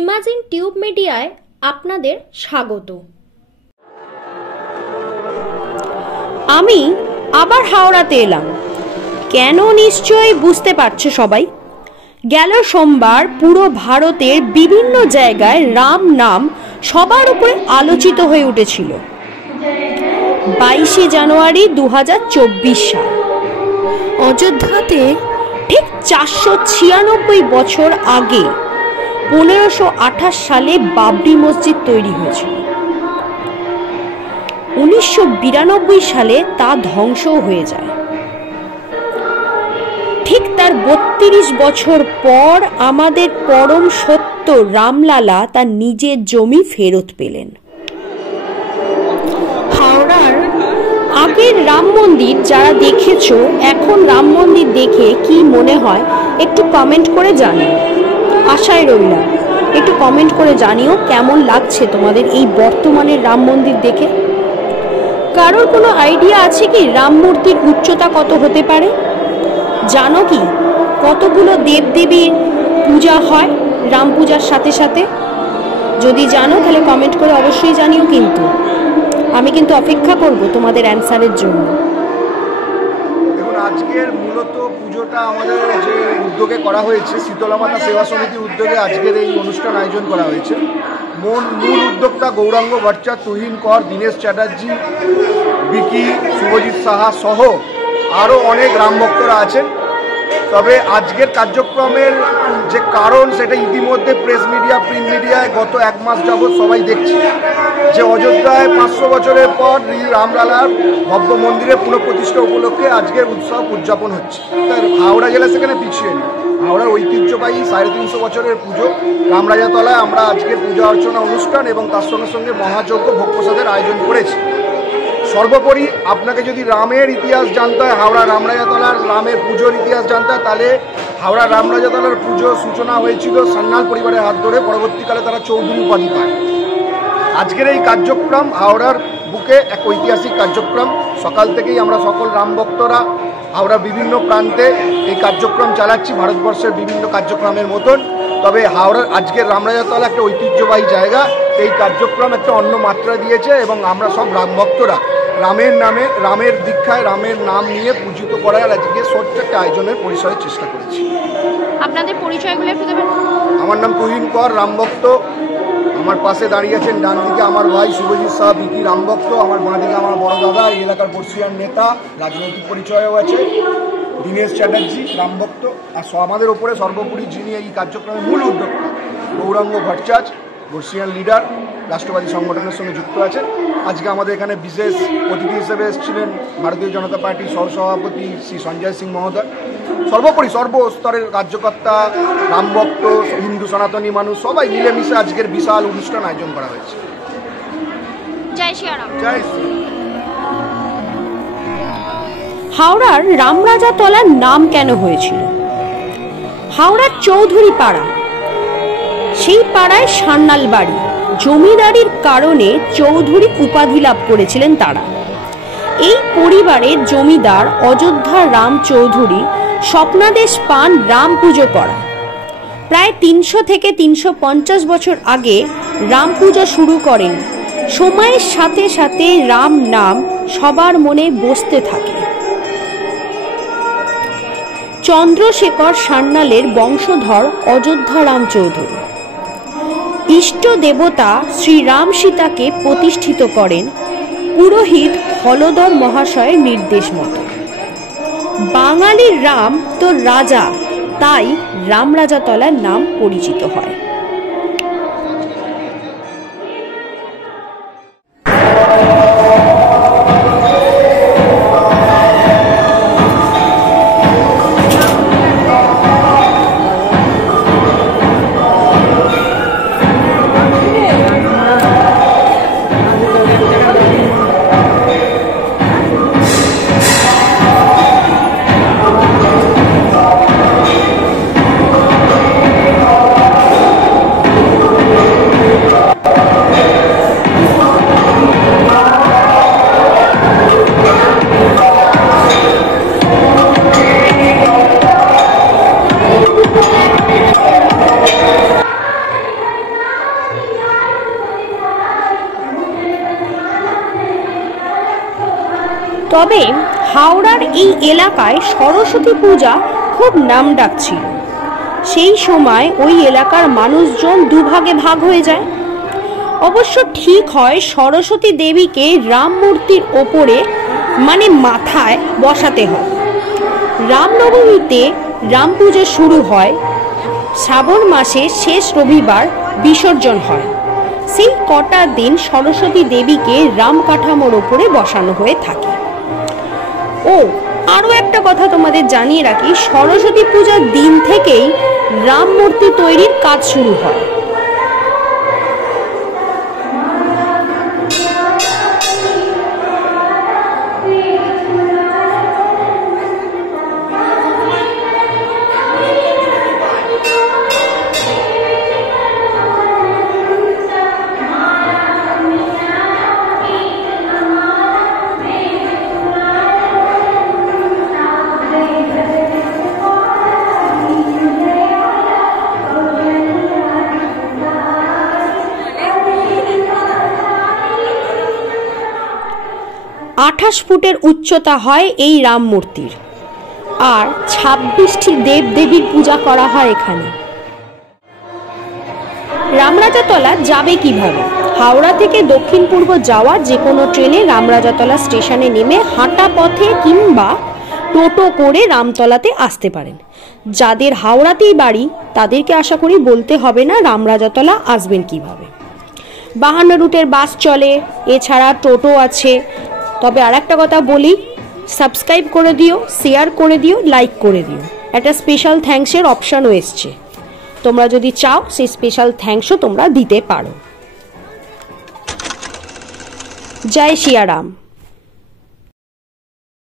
Imagine tube মিডিয়ায় আপনাদের স্বাগত। আমি আবার হাওড়াতে এলাম। কেন নিশ্চয়ই বুঝতে পারছে সবাই। গেল সোমবার পুরো ভারতের বিভিন্ন জায়গায় রাম নাম সবার উপরে আলোচিত হয়ে উঠেছিল। 22শে জানুয়ারি 2024 সাল অযোধ্যাতে ঠিক 496 বছর আগে 1528 সালে বাবরি মসজিদ তৈরি হয়েছিল। 1992 সালে তা ধ্বংস হয়ে যায়। ঠিক তার 32 বছর পর আমাদের পরম সত্য রামলালা তার নিজের জমি ফেরত পেলেন। হাওড়ার আগের রাম মন্দির যারা দেখেছো, এখন রাম মন্দির দেখে কি মনে হয় একটু কমেন্ট করে জানিও। আশায় রইলাম একটু কমেন্ট করে জানিও কেমন লাগছে তোমাদের এই বর্তমানের রাম মন্দির দেখে। কারোর কোনো আইডিয়া আছে কি রাম মূর্তির উচ্চতা কত হতে পারে? জানো কি কতগুলো দেবদেবীর পূজা হয় রাম পূজার সাথে সাথে? যদি জানো তাহলে কমেন্ট করে অবশ্যই জানিও। কিন্তু আমি কিন্তু অপেক্ষা করব তোমাদের অ্যান্সারের জন্য। দেখুন, আজকের মূলত পুজোটা আমাদের যে উদ্যোগে করা হয়েছে, শীতলা মাতা সেবা সমিতির উদ্যোগে আজকের এই অনুষ্ঠান আয়োজন করা হয়েছে। মূল উদ্যোক্তা গৌরাঙ্গ ভট্টাচার্য, তুহিন কর, দীনেশ চ্যাটার্জি, বিকি, শুভজিৎ সাহা সহ আরও অনেক রাম ভক্তরা আছেন। তবে আজকের কার্যক্রমের যে কারণ সেটা ইতিমধ্যে প্রেস মিডিয়া, প্রিন্ট মিডিয়ায় গত এক মাস যাবৎ সবাই দেখছে যে অযোধ্যায় 500 বছরের পর রামলালার ভব্য মন্দিরের পুনঃপ্রতিষ্ঠা উপলক্ষে আজকের উৎসব উদযাপন হচ্ছে। তাই হাওড়া জেলা সেখানে পিছিয়ে নেই। হাওড়ার ঐতিহ্যবাহী 350 বছরের পুজো রামরাজাতলায় আমরা আজকের পূজা অর্চনা অনুষ্ঠান এবং তার সঙ্গে সঙ্গে মহাযজ্ঞ ভোগ প্রসাদের আয়োজন করেছি। সর্বোপরি আপনাকে যদি রামের ইতিহাস জানতে হয়, হাওড়া রামরাজাতলার রামের পুজোর ইতিহাস জানতে হয়, তাহলে হাওড়া রামরাজাতলার পুজোর সূচনা হয়েছিল সান্যাল পরিবারের হাত ধরে। পরবর্তীকালে তারা চৌধুরী উপাধি পায়। আজকের এই কার্যক্রম হাওড়ার বুকে এক ঐতিহাসিক কার্যক্রম। সকাল থেকেই আমরা সকল রাম ভক্তরা হাওড়ার বিভিন্ন প্রান্তে এই কার্যক্রম চালাচ্ছি, ভারতবর্ষের বিভিন্ন কার্যক্রমের মতন। তবে হাওড়ার আজকের রামরাজাতলা একটা ঐতিহ্যবাহী জায়গা। এই কার্যক্রম একটা অন্য মাত্রা দিয়েছে এবং আমরা সব রাম ভক্তরা রামের নামে, রামের দীক্ষায়, রামের নাম নিয়ে পূজিত করার আজকে ছোট্ট একটা আয়োজনের পরিসরের চেষ্টা করেছি। আপনাদের পরিচয়গুলো একটু দেবেন? আমার নাম তুহিন কর, রামভক্ত। আমার পাশে দাঁড়িয়ে আছেন ডান দিকে আমার ভাই শুভজিৎ সাহা, বিকি, রামভক্ত। আমার বাঁ দিকে আমার বড় দাদা, এই এলাকার বর্ষিয়ান নেতা, রাজনৈতিক পরিচয়ও আছে, দীনেশ চ্যাটার্জি, রামভক্ত। আর আমাদের ওপরে সর্বোপরি যিনি এই কার্যক্রমের মূল উদ্যোক্তা গৌরাঙ্গ ভট্টাচার্য, বর্ষিয়ান লিডার, রাষ্ট্রবাদী সংগঠনের সঙ্গে যুক্ত আছেন। আজকে আমাদের এখানে বিশেষ অতিথি হিসেবে এসেছিলেন ভারতীয় জনতা পার্টির সহসভাপতি শ্রী সঞ্জয় সিং মহোদয়। সর্বোপরি সর্বস্তরের কার্যকর্তা, রামভক্ত, হিন্দু সনাতনী মানুষ সবাই মিলেমিশে আজকের বিশাল অনুষ্ঠান আয়োজন করা হয়েছে। জয় শ্রীরাম। জয় শ্রী। হাওড়ার রামরাজাতলার নাম কেন হয়েছিল? হাওড়ার চৌধুরী পাড়া, সেই পাড়ায় সান্যাল বাড়ি, জমিদারির কারণে চৌধুরী উপাধি লাভ করেছিলেন তারা। এই পরিবারের জমিদার অযোধ্যা রাম চৌধুরী স্বপ্নাদেশ পান রাম পুজো করা। প্রায় 300 থেকে 350 বছর আগে রাম পুজো শুরু করেন। সময়ের সাথে সাথে রাম নাম সবার মনে বসতে থাকে। চন্দ্রশেখর সান্যালের বংশধর অযোধ্যা রাম চৌধুরী ইষ্ট দেবতা শ্রী রাম সীতাকে প্রতিষ্ঠিত করেন পুরোহিত হলধর মহাশয়ের নির্দেশ মতো। বাঙালির রাম তো রাজা, তাই রামরাজাতলার নাম পরিচিত হয়। তবে হাওড়ার এই এলাকায় সরস্বতী পূজা খুব নামডাক ছিল। সেই সময় ওই এলাকার মানুষজন দুভাগে ভাগ হয়ে যায়। অবশ্য ঠিক হয় সরস্বতী দেবীকে রাম মূর্তির ওপরে মানে মাথায় বসাতে হয়। রামনবমীতে রাম পুজো শুরু হয়, শ্রাবণ মাসে শেষ রবিবার বিসর্জন হয়। সেই কটা দিন সরস্বতী দেবীকে রাম কাঠামোর ওপরে বসানো হয়ে থাকে। ও আরও একটা কথা তোমাদের জানিয়ে রাখি, সরস্বতী পূজার দিন থেকেই রাম মূর্তি তৈরির কাজ শুরু হয়। আঠাশ ফুটের উচ্চতা হয় এই রাম মূর্তির, আর 26টি দেব দেবীর পূজা করা হয় এখানে। রামরাজাতলা যাবে কিভাবে? হাওড়া থেকে দক্ষিণ পূর্ব যাওয়া যে কোনো ট্রেনে রামরাজাতলা স্টেশনে নেমে হাঁটা পথে কিংবা টোটো করে রামতলাতে আসতে পারেন। যাদের হাওড়াতেই বাড়ি তাদেরকে আশা করি বলতে হবে না রামরাজাতলা আসবেন কিভাবে। 52 রুটের বাস চলে, এছাড়া টোটো আছে। তবে আর একটা কথা বলি, সাবস্ক্রাইব করে দিও, শেয়ার করে দিও, লাইক করে দিও। একটা স্পেশাল থ্যাঙ্কসের অপশানও এসছে, তোমরা যদি চাও সেই স্পেশাল থ্যাঙ্কসও তোমরা দিতে পারো। জয় শিয়ারাম।